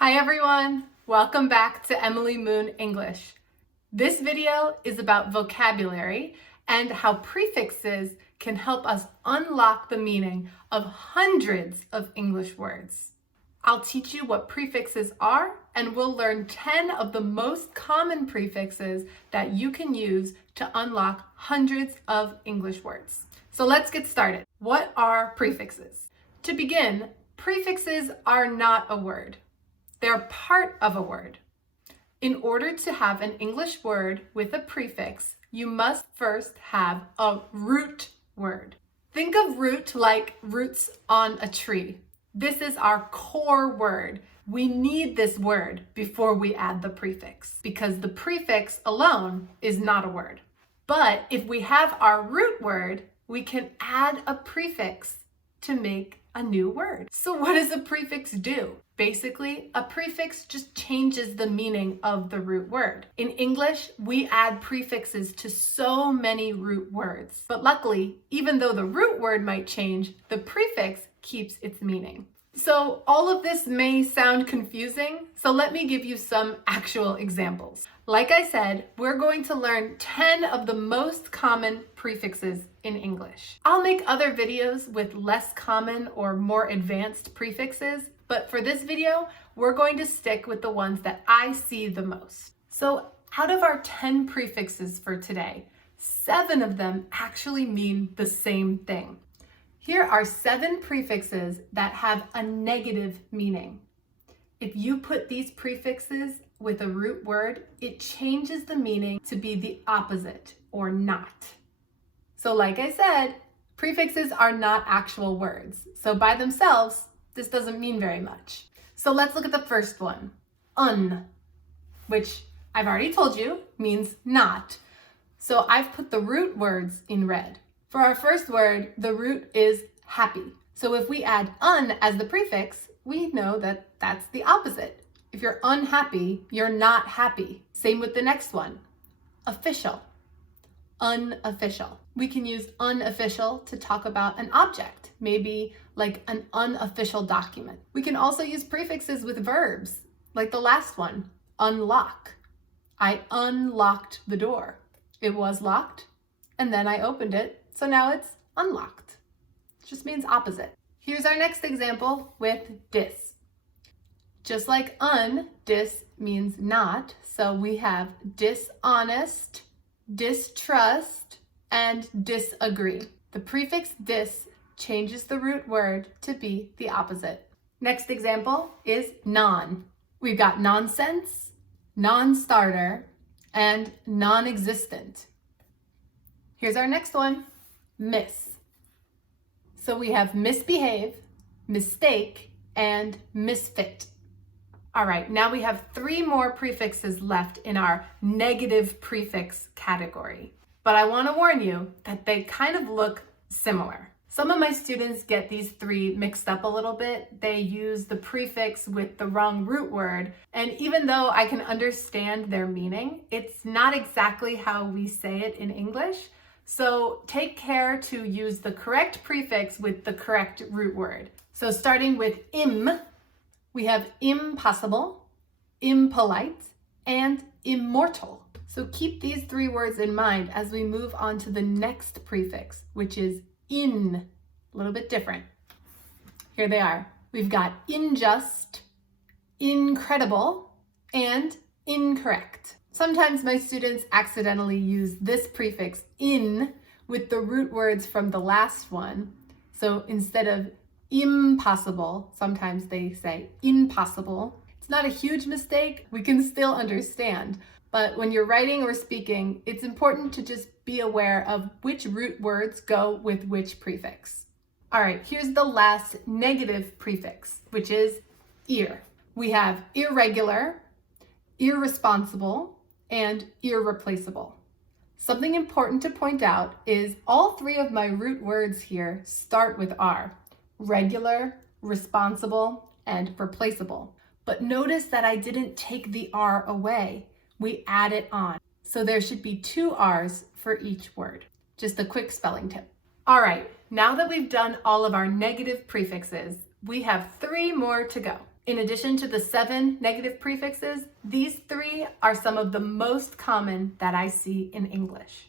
Hi everyone, welcome back to Emily Moon English. This video is about vocabulary and how prefixes can help us unlock the meaning of hundreds of English words. I'll teach you what prefixes are, and we'll learn 10 of the most common prefixes that you can use to unlock hundreds of English words. So let's get started. What are prefixes? To begin, prefixes are not a word. They're part of a word. In order to have an English word with a prefix, you must first have a root word. Think of root like roots on a tree. This is our core word. We need this word before we add the prefix, because the prefix alone is not a word. But if we have our root word, we can add a prefix to make a new word. So what does a prefix do? Basically, a prefix just changes the meaning of the root word. In English, we add prefixes to so many root words. But luckily, even though the root word might change, the prefix keeps its meaning. So all of this may sound confusing, so let me give you some actual examples. Like I said, we're going to learn 10 of the most common prefixes in English. I'll make other videos with less common or more advanced prefixes, but for this video, we're going to stick with the ones that I see the most. So out of our 10 prefixes for today, 7 of them actually mean the same thing. Here are 7 prefixes that have a negative meaning. If you put these prefixes with a root word, it changes the meaning to be the opposite or not. So like I said, prefixes are not actual words. So by themselves, this doesn't mean very much. So let's look at the first one, which I've already told you means not. So I've put the root words in red. For our first word, the root is happy. So if we add un as the prefix, we know that that's the opposite. If you're unhappy, you're not happy. Same with the next one, official, unofficial. We can use unofficial to talk about an object, maybe like an unofficial document. We can also use prefixes with verbs, like the last one, unlock. I unlocked the door. It was locked, and then I opened it, so now it's unlocked. It just means opposite. Here's our next example with dis. Just like dis means not, so we have dishonest, distrust, and disagree. The prefix dis changes the root word to be the opposite. Next example is non. We've got nonsense, non-starter, and non-existent. Here's our next one, miss. So we have misbehave, mistake, and misfit. All right, now we have 3 more prefixes left in our negative prefix category. But I want to warn you that they kind of look similar. Some of my students get these 3 mixed up a little bit. They use the prefix with the wrong root word. And even though I can understand their meaning, it's not exactly how we say it in English. So take care to use the correct prefix with the correct root word. So starting with im, we have impossible, impolite, and immortal. So keep these 3 words in mind as we move on to the next prefix, which is in, a little bit different. Here they are. We've got unjust, incredible, and incorrect. Sometimes my students accidentally use this prefix in with the root words from the last one. So instead of impossible, sometimes they say impossible. It's not a huge mistake. We can still understand. But when you're writing or speaking, it's important to just be aware of which root words go with which prefix. All right, here's the last negative prefix, which is ir. We have irregular, irresponsible, and irreplaceable. Something important to point out is all 3 of my root words here start with R: regular, responsible, and replaceable. But notice that I didn't take the R away. We add it on. So there should be 2 R's for each word. Just a quick spelling tip. All right, now that we've done all of our negative prefixes, we have 3 more to go. In addition to the 7 negative prefixes, these 3 are some of the most common that I see in English.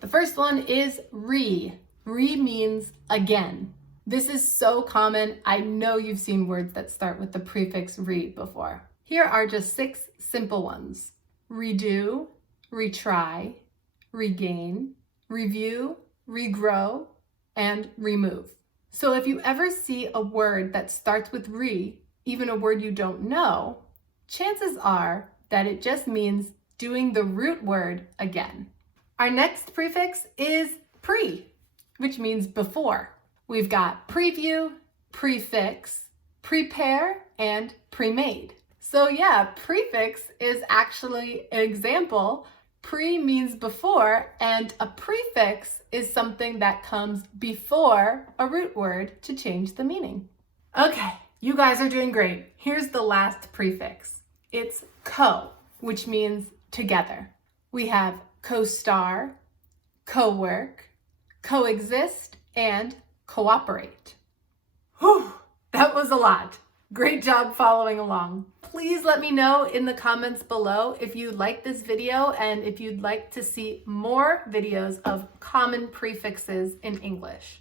The first one is re. Re means again. This is so common. I know you've seen words that start with the prefix re before. Here are just 6 simple ones. Redo, retry, regain, review, regrow, and remove. So if you ever see a word that starts with re, even a word you don't know, chances are that it just means doing the root word again. Our next prefix is pre, which means before. We've got preview, prefix, prepare, and pre-made. So yeah, prefix is actually an example. Pre means before, and a prefix is something that comes before a root word to change the meaning. Okay, you guys are doing great. Here's the last prefix. It's co, which means together. We have co-star, co-work, coexist, and cooperate. Whew, that was a lot. Great job following along. Please let me know in the comments below if you like this video and if you'd like to see more videos of common prefixes in English.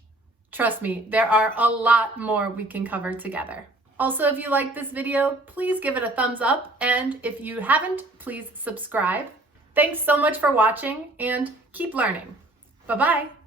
Trust me, there are a lot more we can cover together. Also, if you like this video, please give it a thumbs up, and if you haven't, please subscribe. Thanks so much for watching, and keep learning. Bye-bye.